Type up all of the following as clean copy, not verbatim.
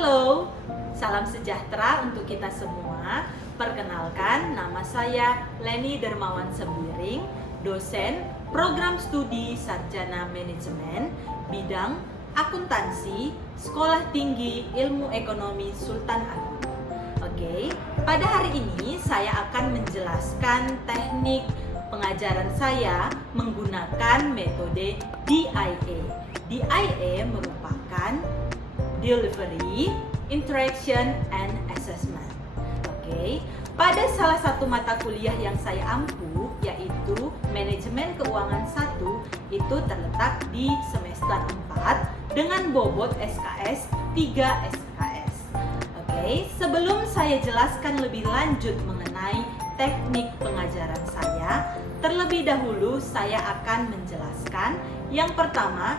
Halo, salam sejahtera untuk kita semua. Perkenalkan, nama saya Leni Dermawan Sembiring, dosen Program Studi Sarjana Manajemen, bidang akuntansi, Sekolah Tinggi Ilmu Ekonomi Sultan Agung. Oke, pada hari ini saya akan menjelaskan teknik pengajaran saya menggunakan metode DIA. DIA merupakan Delivery, Interaction, and Assessment. Oke, pada salah satu mata kuliah yang saya ampu, yaitu Manajemen Keuangan 1, itu terletak di semester 4 dengan bobot SKS 3 SKS. Oke, sebelum saya jelaskan lebih lanjut mengenai teknik pengajaran saya, terlebih dahulu saya akan menjelaskan yang pertama,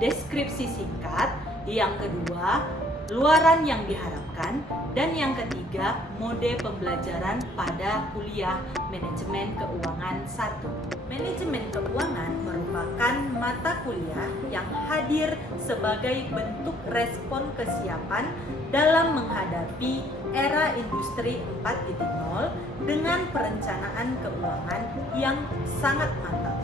deskripsi singkat, yang kedua, luaran yang diharapkan, dan yang ketiga, mode pembelajaran pada kuliah Manajemen Keuangan 1. Manajemen Keuangan merupakan mata kuliah yang hadir sebagai bentuk respon kesiapan dalam menghadapi era industri 4.0 dengan perencanaan keuangan yang sangat mantap.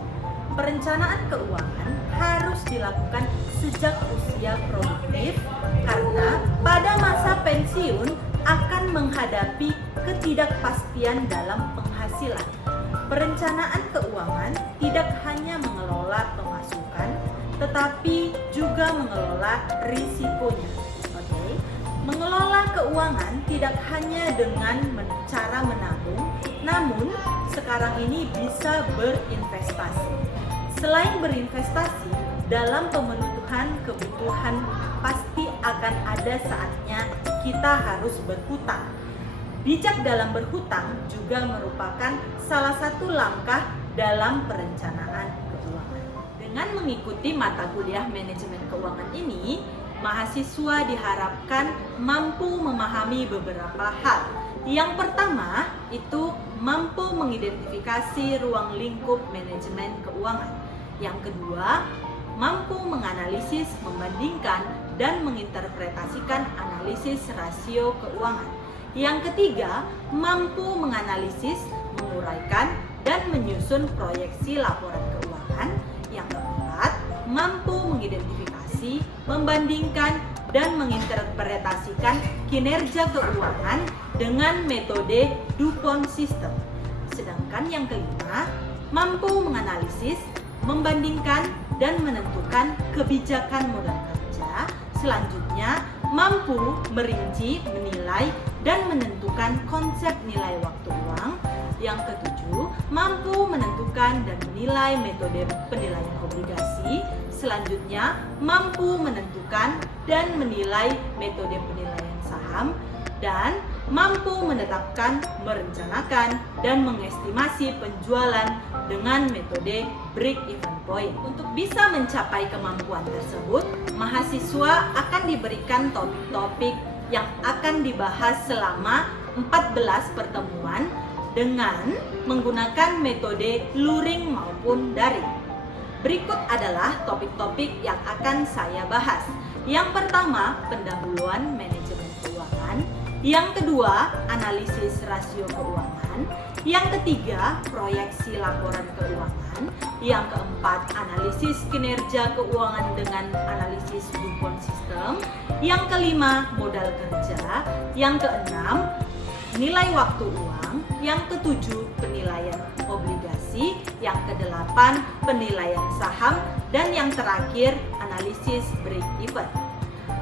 Perencanaan keuangan harus dilakukan sejak usia produktif karena pada masa pensiun akan menghadapi ketidakpastian dalam penghasilan. Perencanaan keuangan tidak hanya mengelola pemasukan, tetapi juga mengelola risikonya. Oke. Mengelola keuangan tidak hanya dengan cara menabung, namun sekarang ini bisa berinvestasi. Selain berinvestasi, dalam pemenuhan kebutuhan pasti akan ada saatnya kita harus berhutang. Bijak dalam berhutang juga merupakan salah satu langkah dalam perencanaan keuangan. Dengan mengikuti mata kuliah manajemen keuangan ini, mahasiswa diharapkan mampu memahami beberapa hal. Yang pertama, itu mampu mengidentifikasi ruang lingkup manajemen keuangan. Yang kedua, mampu menganalisis, membandingkan, dan menginterpretasikan analisis rasio keuangan. Yang ketiga, mampu menganalisis, menguraikan, dan menyusun proyeksi laporan keuangan. Yang keempat, mampu mengidentifikasi, membandingkan, dan menginterpretasikan kinerja keuangan dengan metode DuPont System. Sedangkan yang kelima, mampu menganalisis, membandingkan, dan menentukan kebijakan modal kerja. Selanjutnya, mampu merinci, menilai, dan menentukan konsep nilai waktu uang. Yang ketujuh, mampu menentukan dan menilai metode penilaian obligasi. Selanjutnya, mampu menentukan dan menilai metode penilaian saham. Dan mampu menetapkan, merencanakan, dan mengestimasi penjualan dengan metode break-even point. Untuk bisa mencapai kemampuan tersebut, mahasiswa akan diberikan topik-topik yang akan dibahas selama 14 pertemuan dengan menggunakan metode luring maupun daring. Berikut adalah topik-topik yang akan saya bahas. Yang pertama, pendahuluan manajemen keuangan. Yang kedua, analisis rasio keuangan. Yang ketiga, proyeksi laporan keuangan. Yang keempat, analisis kinerja keuangan dengan analisis DuPont System. Yang kelima, modal kerja. Yang keenam, nilai waktu uang. Yang ketujuh, penilaian obligasi. Yang kedelapan, penilaian saham. Dan yang terakhir, analisis break-even.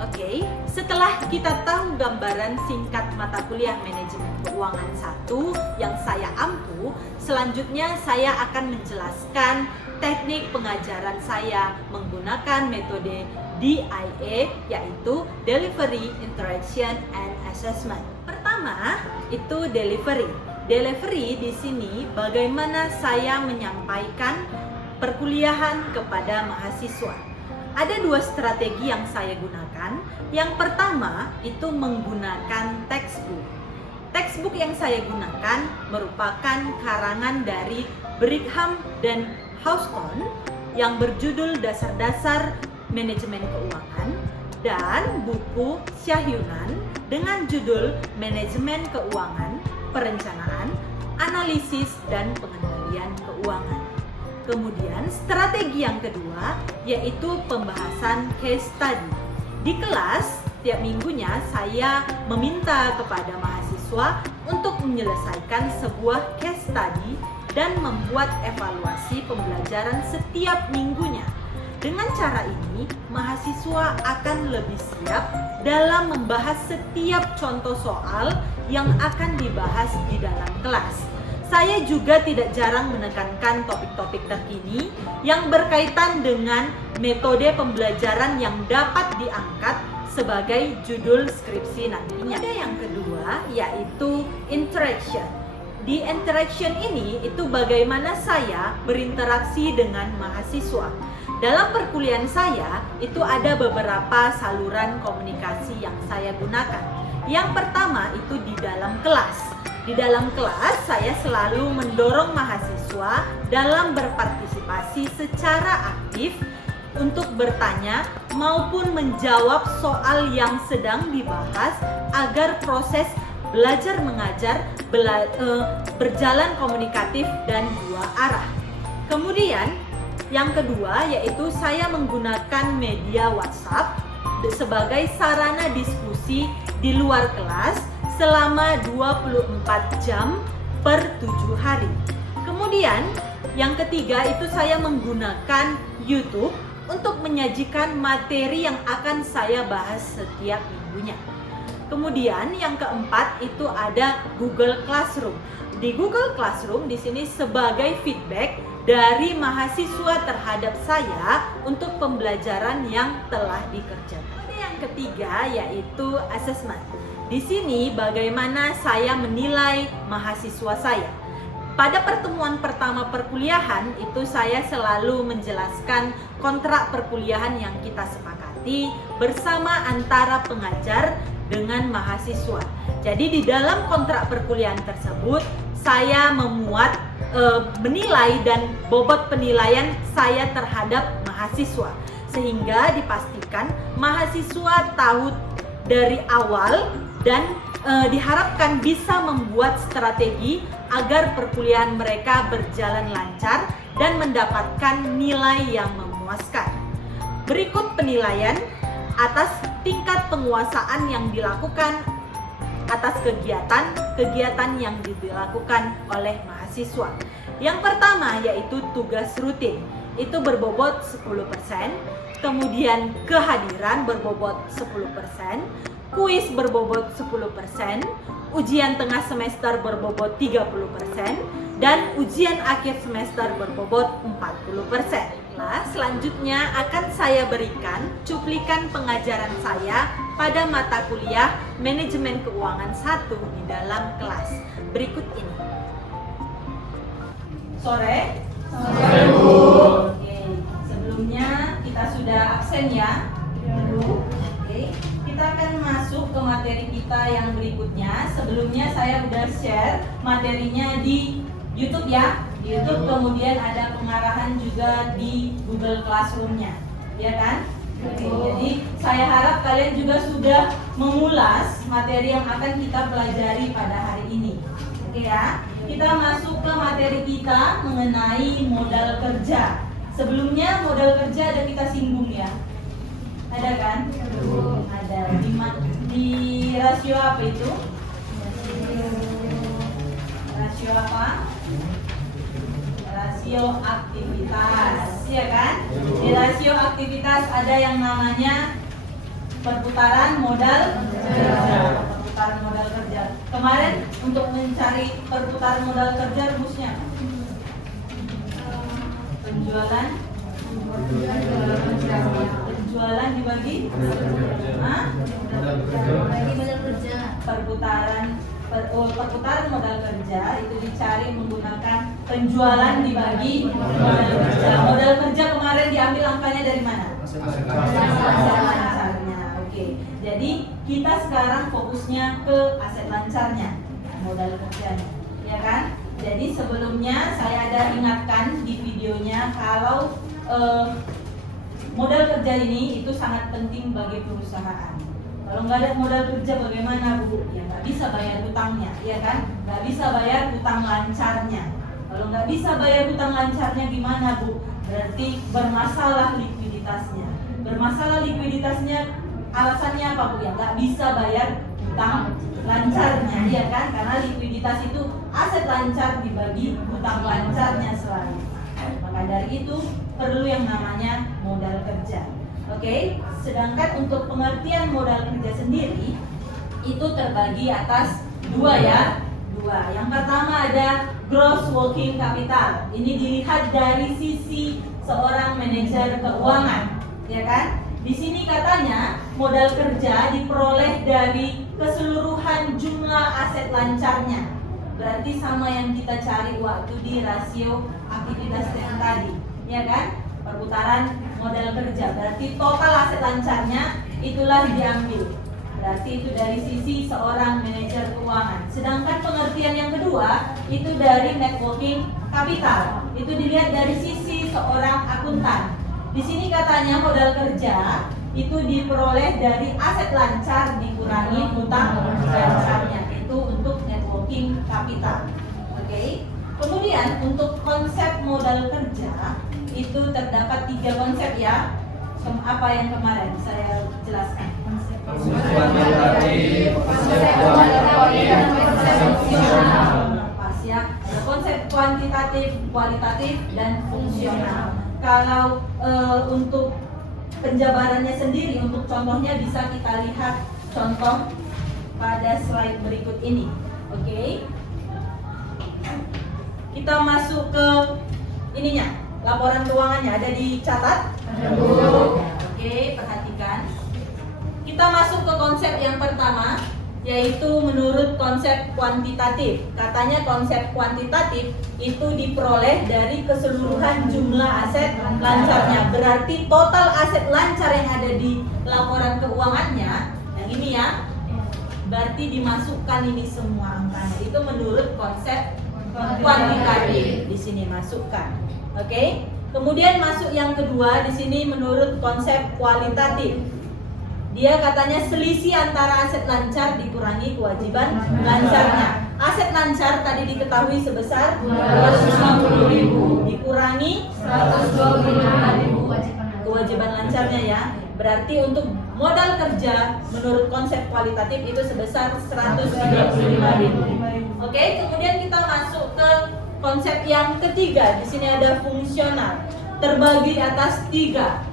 Oke, setelah kita tahu gambaran singkat mata kuliah manajemen keuangan 1 yang saya ampu, selanjutnya saya akan menjelaskan teknik pengajaran saya menggunakan metode DIA, yaitu Delivery, Interaction, and Assessment. Pertama, itu delivery. Delivery di sini bagaimana saya menyampaikan perkuliahan kepada mahasiswa. Ada dua strategi yang saya gunakan. Yang pertama itu menggunakan textbook. Textbook yang saya gunakan merupakan karangan dari Brigham dan Houston yang berjudul Dasar-Dasar Manajemen Keuangan. dan buku Syahyunan dengan judul Manajemen Keuangan, Perencanaan, Analisis, dan Pengendalian Keuangan. Kemudian strategi yang kedua yaitu pembahasan case study. Di kelas tiap minggunya saya meminta kepada mahasiswa untuk menyelesaikan sebuah case study dan membuat evaluasi pembelajaran setiap minggunya. Dengan cara ini, mahasiswa akan lebih siap dalam membahas setiap contoh soal yang akan dibahas di dalam kelas. Saya juga tidak jarang menekankan topik-topik terkini yang berkaitan dengan metode pembelajaran yang dapat diangkat sebagai judul skripsi nantinya. Ada yang kedua yaitu interaction. Di interaction ini itu bagaimana saya berinteraksi dengan mahasiswa. Dalam perkuliahan saya itu ada beberapa saluran komunikasi yang saya gunakan. Yang pertama itu di dalam kelas. Di dalam kelas, saya selalu mendorong mahasiswa dalam berpartisipasi secara aktif untuk bertanya maupun menjawab soal yang sedang dibahas agar proses belajar mengajar berjalan komunikatif dan dua arah. Kemudian, yang kedua yaitu saya menggunakan media WhatsApp sebagai sarana diskusi di luar kelas selama 24 jam per 7 hari. Kemudian yang ketiga itu saya menggunakan YouTube untuk menyajikan materi yang akan saya bahas setiap minggunya. Kemudian yang keempat itu ada Google Classroom. Di Google Classroom di sini sebagai feedback dari mahasiswa terhadap saya untuk pembelajaran yang telah dikerjakan. Yang ketiga yaitu assessment. Di sini bagaimana saya menilai mahasiswa saya. Pada pertemuan pertama perkuliahan itu saya selalu menjelaskan kontrak perkuliahan yang kita sepakati bersama antara pengajar dengan mahasiswa. Jadi di dalam kontrak perkuliahan tersebut saya memuat menilai dan bobot penilaian saya terhadap mahasiswa sehingga dipastikan mahasiswa tahu dari awal dan diharapkan bisa membuat strategi agar perkuliahan mereka berjalan lancar dan mendapatkan nilai yang memuaskan. Berikut penilaian atas tingkat penguasaan yang dilakukan atas kegiatan yang dilakukan oleh mahasiswa. Yang pertama yaitu tugas rutin, itu berbobot 10%, kemudian kehadiran berbobot 10%, kuis berbobot 10%, ujian tengah semester berbobot 30%, dan ujian akhir semester berbobot 40%. Nah, selanjutnya akan saya berikan cuplikan pengajaran saya pada mata kuliah Manajemen Keuangan 1 di dalam kelas. Berikut ini. Sore. Sore, Bu. Oke, sebelumnya kita sudah absen ya. Oke, kita akan masuk ke materi kita yang berikutnya. Sebelumnya saya sudah share materinya di YouTube ya. Di YouTube kemudian ada pengarahan juga di Google Classroom-nya, ya kan? Oke, jadi saya harap kalian juga sudah mengulas materi yang akan kita pelajari pada hari ini. Oke ya, kita masuk ke materi kita mengenai modal kerja. Sebelumnya modal kerja ada kita singgung ya, ada kan? Ada di rasio apa itu? Rasio apa? Rasio aktivitas, ya kan? Di rasio aktivitas ada yang namanya perputaran modal kerja. Perputaran modal kerja. Kemarin untuk mencari perputaran modal kerja rumusnya penjualan dibagi perputaran modal kerja itu dicari menggunakan penjualan dibagi modal kerja. Modal kerja kemarin diambil angkanya dari mana? Aset lancarnya. Oke. Jadi kita sekarang fokusnya ke aset lancarnya, modal kerjanya, ya kan? Jadi sebelumnya saya ada ingatkan di videonya kalau modal kerja ini itu sangat penting bagi perusahaan. Kalau nggak ada modal kerja bagaimana Bu? Ya nggak bisa bayar hutangnya, ya kan? Nggak bisa bayar hutang lancarnya. Kalau nggak bisa bayar hutang lancarnya gimana Bu? Berarti bermasalah likuiditasnya. Bermasalah likuiditasnya alasannya apa Bu? Ya nggak bisa bayar hutang lancarnya, ya kan? Karena likuiditas itu aset lancar dibagi hutang lancarnya selalu. Maka dari itu perlu yang namanya modal kerja. Oke, sedangkan untuk pengertian modal kerja sendiri itu terbagi atas dua ya. Yang pertama ada gross working capital. Ini dilihat dari sisi seorang manajer keuangan, ya kan? Di sini katanya modal kerja diperoleh dari keseluruhan jumlah aset lancarnya. Berarti sama yang kita cari waktu di rasio aktivitas yang tadi, ya kan? Perputaran modal kerja. Berarti total aset lancarnya itulah diambil. Berarti itu dari sisi seorang manajer keuangan. Sedangkan pengertian yang kedua itu dari net working capital. Itu dilihat dari sisi seorang akuntan. Di sini katanya modal kerja itu diperoleh dari aset lancar dikurangi hutang lancarnya. Itu untuk net working capital. Oke. Kemudian untuk konsep modal kerja itu terdapat 3 konsep ya. Apa yang kemarin saya jelaskan? Konsep kuantitatif, pas ya. Ada konsep kuantitatif, kualitatif, dan fungsional. Kalau untuk penjabarannya sendiri, untuk contohnya bisa kita lihat contoh pada slide berikut ini. Oke. Kita masuk ke ininya, laporan keuangannya ada dicatat? Oke, perhatikan. Kita masuk ke konsep yang pertama, yaitu menurut konsep kuantitatif. Katanya konsep kuantitatif itu diperoleh dari keseluruhan jumlah aset lancarnya. Berarti total aset lancar yang ada di laporan keuangannya, yang ini ya, berarti dimasukkan ini semua angkanya. Itu menurut konsep kuantitatif. Di sini masukkan. Oke. Kemudian masuk yang kedua, di sini menurut konsep kualitatif. Dia katanya selisih antara aset lancar dikurangi kewajiban lancarnya. Aset lancar tadi diketahui sebesar 250.000 dikurangi 125.000 kewajiban lancarnya ya. Berarti untuk modal kerja menurut konsep kualitatif itu sebesar 135.000. Oke, kemudian kita masuk ke konsep yang ketiga. Di sini ada fungsional, terbagi atas 3.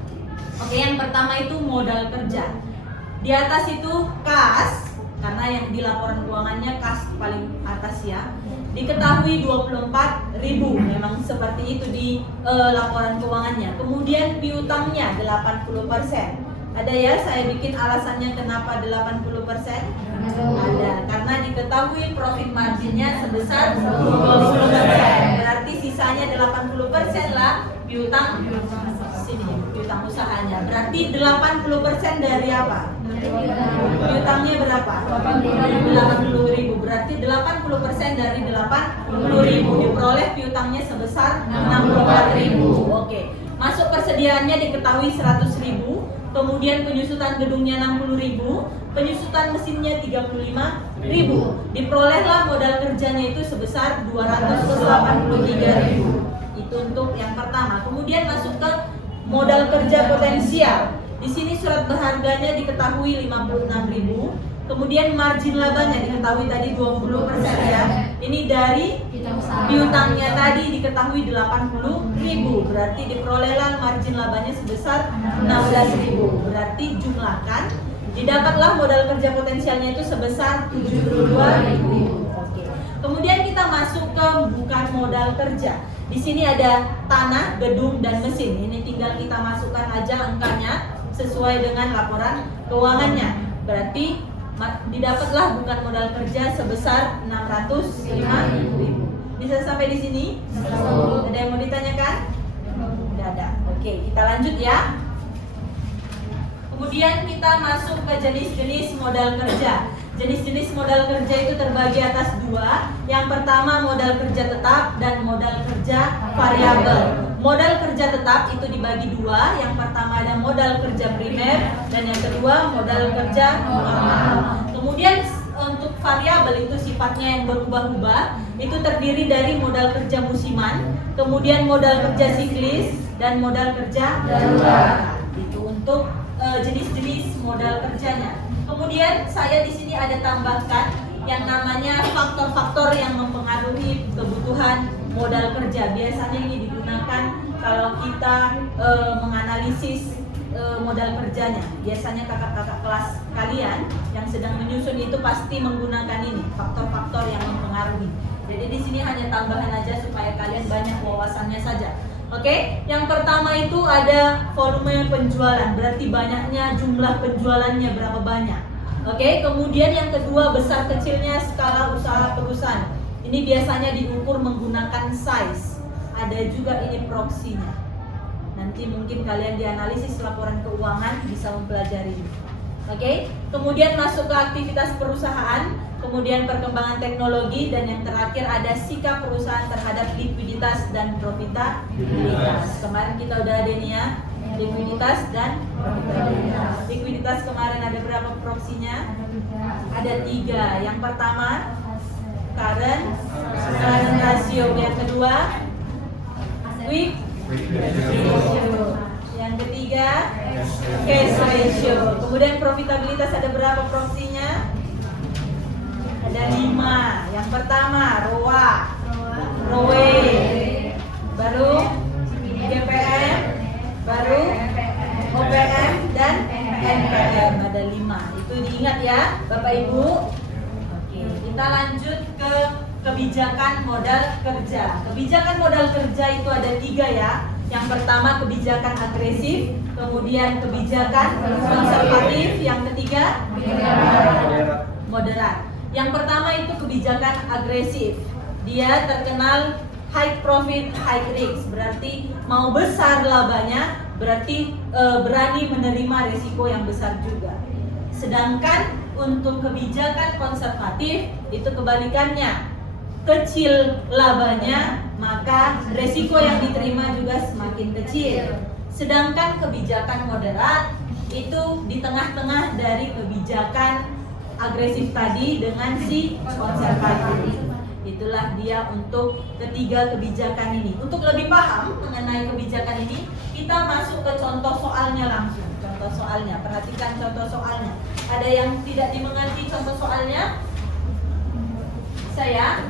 Oke, yang pertama itu modal kerja. Di atas itu kas, karena yang di laporan keuangannya kas paling atas ya. Diketahui 24.000, memang seperti itu di laporan keuangannya. Kemudian piutangnya 80%. Ada ya, saya bikin alasannya kenapa 80%? Ada, karena diketahui profit marginnya sebesar 20%. Berarti sisanya 80% lah piutang sini, piutang usahanya. Berarti 80% dari apa? Piutangnya berapa? 80.000. Berarti 80% dari 80.000 diperoleh piutangnya sebesar 64.000. Oke. Masuk persediaannya diketahui 100.000. Kemudian penyusutan gedungnya 60.000, penyusutan mesinnya 35.000. Diperolehlah modal kerjanya itu sebesar 283.000. Itu untuk yang pertama. Kemudian masuk ke modal kerja potensial. Di sini surat berharganya diketahui 56.000. Kemudian margin labanya diketahui tadi 20% ya. Ini dari piutangnya tadi diketahui 80.000. Berarti diperolehlah margin labanya sebesar 16.000. Berarti jumlahkan, didapatlah modal kerja potensialnya itu sebesar 72.000. Oke. Kemudian kita masuk ke bukan modal kerja. Di sini ada tanah, gedung, dan mesin. Ini tinggal kita masukkan aja angkanya sesuai dengan laporan keuangannya. Berarti didapatlah bukan modal kerja sebesar 605.000. Bisa sampai di sini? Ada yang mau ditanyakan? Tidak ada. Oke, kita lanjut ya. Kemudian kita masuk ke jenis-jenis modal kerja. Jenis-jenis modal kerja itu terbagi atas 2. Yang pertama modal kerja tetap dan modal kerja variabel. Modal kerja tetap itu dibagi 2. Yang pertama ada modal primer, dan yang kedua modal kerja normal. Kemudian untuk variabel itu sifatnya yang berubah-ubah, itu terdiri dari modal kerja musiman, kemudian modal kerja siklis, dan modal kerja darurat. Itu untuk jenis-jenis modal kerjanya. Kemudian saya di sini ada tambahkan yang namanya faktor-faktor yang mempengaruhi kebutuhan modal kerja. Biasanya ini digunakan kalau kita menganalisis modal kerjanya. Biasanya kakak-kakak kelas kalian yang sedang menyusun itu pasti menggunakan ini, faktor-faktor yang mempengaruhi. Jadi di sini hanya tambahan aja supaya kalian banyak wawasannya saja. Oke, yang pertama itu ada volume penjualan, berarti banyaknya jumlah penjualannya berapa banyak. Oke, kemudian yang kedua besar kecilnya skala usaha perusahaan. Ini biasanya diukur menggunakan size. Ada juga ini proksinya. Nanti mungkin kalian dianalisis laporan keuangan bisa mempelajari. Oke, kemudian masuk ke aktivitas perusahaan, kemudian perkembangan teknologi, dan yang terakhir ada sikap perusahaan terhadap likuiditas dan profitabilitas. Kemarin kita udah ada ini ya, likuiditas dan profitabilitas. Likuiditas kemarin ada berapa proksinya? Ada 3. Yang pertama current ratio, yang kedua quick ratio, yang ketiga cash ratio. Kemudian profitabilitas ada berapa proksinya? Ada 5. Yang pertama ROA, ROE, baru GPM, baru OPM, dan NPM. Ada 5. Itu diingat ya Bapak Ibu. Oke, kita lanjut ke kebijakan modal kerja. Kebijakan modal kerja itu ada 3 ya. Yang pertama kebijakan agresif, kemudian kebijakan konservatif, yang ketiga moderat. Yang pertama itu kebijakan agresif. Dia terkenal high profit, high risk. Berarti mau besar labanya, berarti berani menerima risiko yang besar juga. Sedangkan untuk kebijakan konservatif itu kebalikannya. Kecil labanya, maka resiko yang diterima juga semakin kecil. Sedangkan kebijakan moderat itu di tengah-tengah dari kebijakan agresif tadi dengan si konservatif. Itulah dia untuk ketiga kebijakan ini. Untuk lebih paham mengenai kebijakan ini, kita masuk ke contoh soalnya langsung. Contoh soalnya, perhatikan contoh soalnya. Ada yang tidak dimengerti contoh soalnya? Saya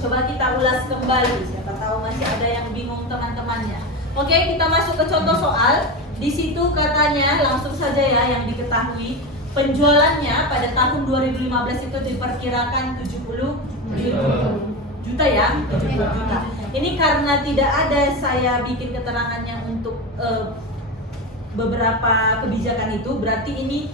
coba kita ulas kembali, siapa tahu masih ada yang bingung teman-temannya. Oke, kita masuk ke contoh soal. Di situ katanya langsung saja ya yang diketahui, penjualannya pada tahun 2015 itu diperkirakan 70 juta ya, 70 juta. Ini karena tidak ada saya bikin keterangannya untuk beberapa kebijakan itu, berarti ini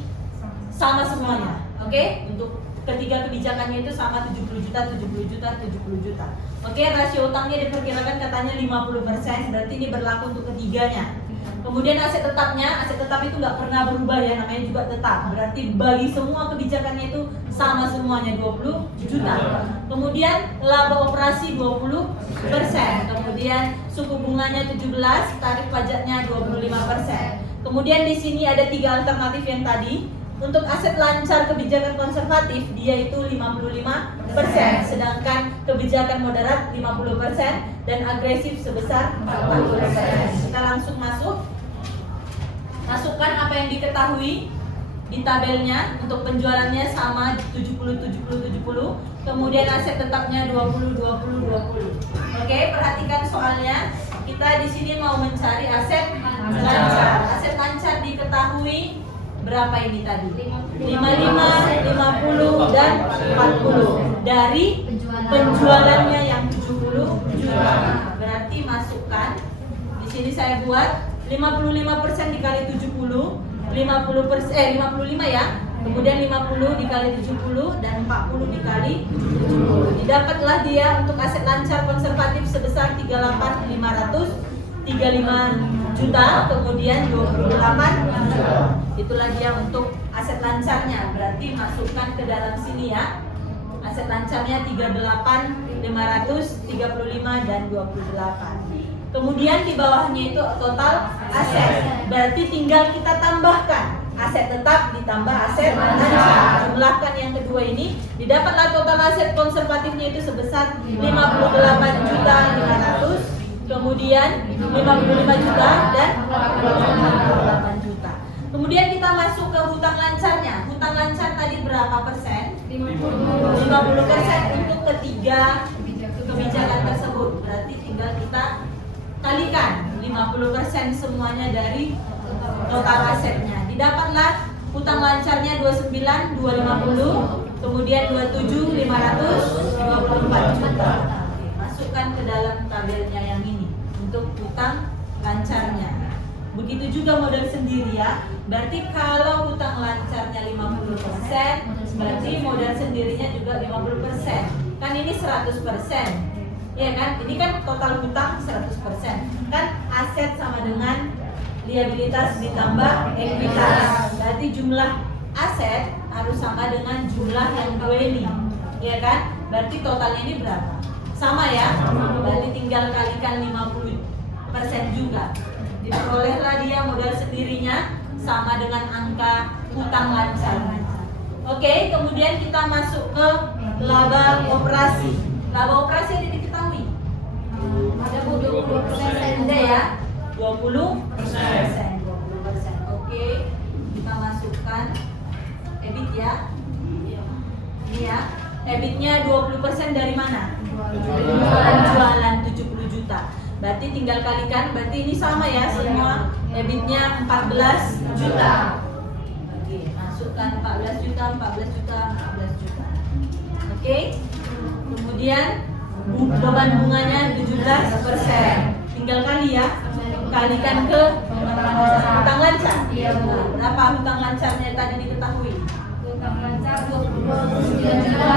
sama semuanya. Oke, untuk ketiga kebijakannya itu sama 70 juta, 70 juta, 70 juta. Oke, rasio utangnya diperkirakan katanya 50%, berarti ini berlaku untuk ketiganya. Kemudian aset tetapnya, aset tetap itu nggak pernah berubah ya, namanya juga tetap. Berarti bagi semua kebijakannya itu sama semuanya 20 juta. Kemudian laba operasi 20%. Kemudian suku bunganya 17, tarif pajaknya 25%. Kemudian di sini ada 3 alternatif yang tadi. Untuk aset lancar kebijakan konservatif dia itu 55%, sedangkan kebijakan moderat 50% dan agresif sebesar 40%. Kita langsung masukkan apa yang diketahui di tabelnya. Untuk penjualannya sama 70 70 70, kemudian aset tetapnya 20 20 20. Oke, perhatikan soalnya. Kita di sini mau mencari aset lancar. Aset lancar diketahui berapa ini tadi? 55, 50, dan 40. Dari penjualannya yang 70 juta. Berarti masukkan. Di sini saya buat 55% dikali 70, 55 ya. Kemudian 50 dikali 70 dan 40 dikali 70. Didapatlah dia untuk aset lancar konservatif sebesar 38.535 juta, kemudian 28 juta. Itulah dia untuk aset lancarnya. Berarti masukkan ke dalam sini ya. Aset lancarnya 38.535 dan 28. Kemudian di bawahnya itu total aset. Berarti tinggal kita tambahkan aset tetap ditambah aset lancar. Jumlahkan yang kedua ini, didapatlah total aset konservatifnya itu sebesar 58.500.000, kemudian 55 juta dan 48 juta. Kemudian kita masuk ke hutang lancarnya. Hutang lancar tadi berapa persen? 50% untuk ketiga kebijakan tersebut. Berarti tinggal kita kalikan 50% semuanya dari total asetnya. Didapatlah hutang lancarnya 29, 250, kemudian 27, 524 juta. Masukkan ke dalam tabelnya yang ini untuk hutang lancarnya. Begitu juga modal sendiri ya. Berarti kalau hutang lancarnya 50%, berarti modal sendirinya juga 50%. Kan ini 100%. Ya kan? Ini kan total hutang 100%. Kan aset sama dengan liabilitas ditambah ekuitas. Berarti jumlah aset harus sama dengan jumlah yang dua ini. Ya kan? Berarti totalnya ini berapa? Sama ya? Berarti tinggal kalikan 50% juga. Diperolehlah dia modal sendirinya sama dengan angka hutang lancar. Oke, kemudian kita masuk ke laba operasi. Laba operasi ini diketahui. Ada 20% ya. 20%. Oke, kita masukkan EBIT ya. Ini ya. EBIT-nya 20% dari mana? Jualan 70 juta. Berarti tinggal kalikan, berarti ini sama ya semua. EBIT-nya 14 juta. Oke, masukkan 14 juta, 14 juta, 14 juta. Oke. Kemudian beban bunganya 17%. Tinggal kali ya. Kalikan ke hutang lancar. Berapa hutang lancarnya tadi diketahui? Hutang lancar 29 juta.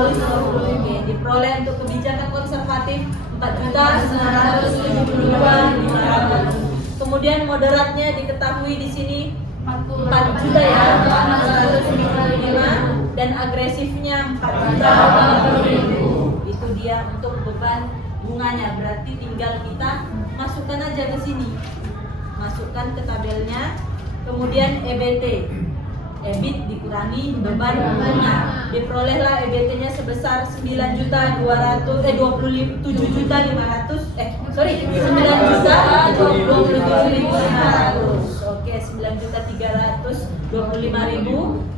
Oke, diperoleh untuk kebijakan konservatif 4.972.500. Kemudian moderatnya diketahui di sini 4 juta ya, 455, dan agresifnya 4.000. Itu dia untuk beban bunganya. Berarti tinggal kita masukkan aja ke sini. Masukkan ke tabelnya. Kemudian EBT. EBIT dikurangi beban bunga. Diperolehlah EBT-nya sebesar 9.227.500. 9.27.500. Oke, 9.325.000.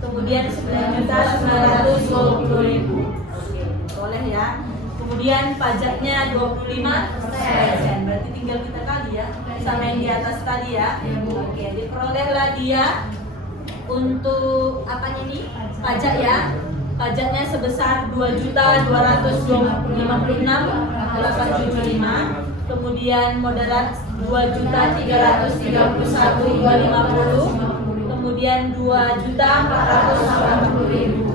Kemudian 9.920.000. Oke, boleh ya. Kemudian pajaknya 25%. Berarti tinggal kita kali ya, sama yang di atas tadi ya. Oke, diperolehlah dia untuk apanya ini? Pajak ya. Pajaknya sebesar 2.256.875. Kemudian moderat 2.331.250. Kemudian 2.480.000.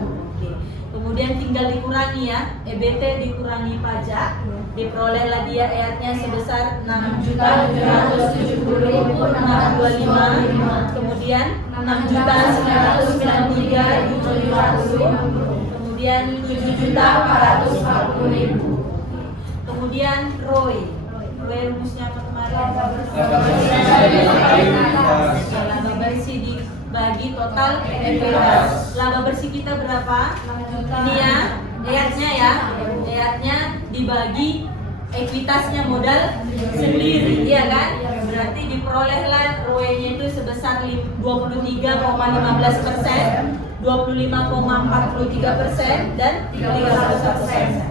Kemudian tinggal dikurangi ya, EBT dikurangi pajak, diperolehlah dia EAT-nya sebesar 6.270.625. Kemudian 6.993.750. Kemudian 7.440.000. Kemudian ROE. ROE rumusnya apa kemarin? Laba bersih dibagi total ekuitas. Laba bersih kita berapa? Ini ya, EAT-nya ya. EAT-nya dibagi ekuitasnya modal sendiri, ya kan? Berarti diperolehlah ROE-nya itu sebesar 23,15%, 25,43%, dan 31%.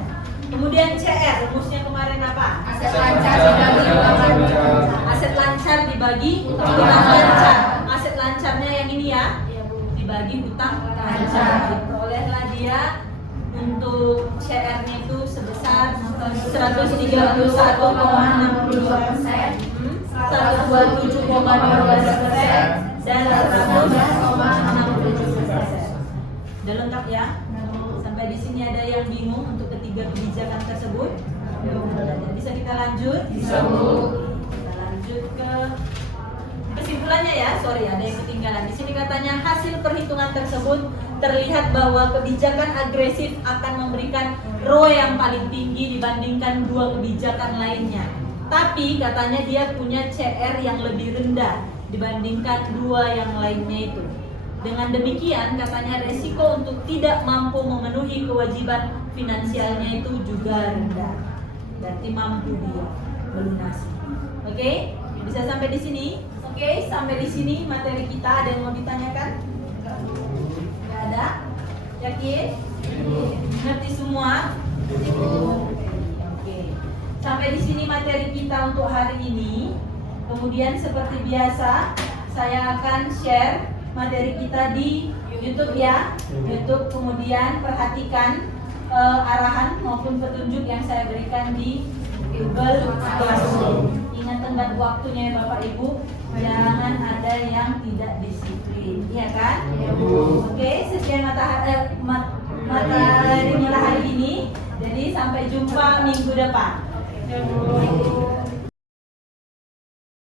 Kemudian CR, rumusnya kemarin apa? Aset lancar dibagi hutang lancar. Aset lancar dibagi hutang lancar. Aset lancarnya yang ini ya, dibagi hutang lancar. Diperolehlah dia untuk CR-nya itu sebesar 131,62%, 127,12%, dan 100,67%. Udah lengkap ya? Sampai di sini ada yang bingung untuk ketiga kebijakan tersebut? Bisa kita lanjut? Bisa, Bu. Kita lanjut ke kesimpulannya ya. Sorry, ada yang ketinggalan. Di sini katanya hasil perhitungan tersebut terlihat bahwa kebijakan agresif akan memberikan ROE yang paling tinggi dibandingkan dua kebijakan lainnya. Tapi katanya dia punya CR yang lebih rendah dibandingkan dua yang lainnya itu. Dengan demikian katanya resiko untuk tidak mampu memenuhi kewajiban finansialnya itu juga rendah. Berarti mampu dia melunasi. Oke? Bisa sampai di sini? Oke, sampai di sini materi kita. Ada yang mau ditanyakan? Nggak ada? Yakin? Ngerti semua? Oke. Sampai di sini materi kita untuk hari ini. Kemudian seperti biasa, saya akan share materi kita di YouTube ya. YouTube, kemudian perhatikan arahan maupun petunjuk yang saya berikan di Google Classroom. Ingat tenggat waktunya ya Bapak Ibu. Jangan ada yang tidak disiplin, iya kan? Oke, sekian materi hari ini. Jadi sampai jumpa minggu depan.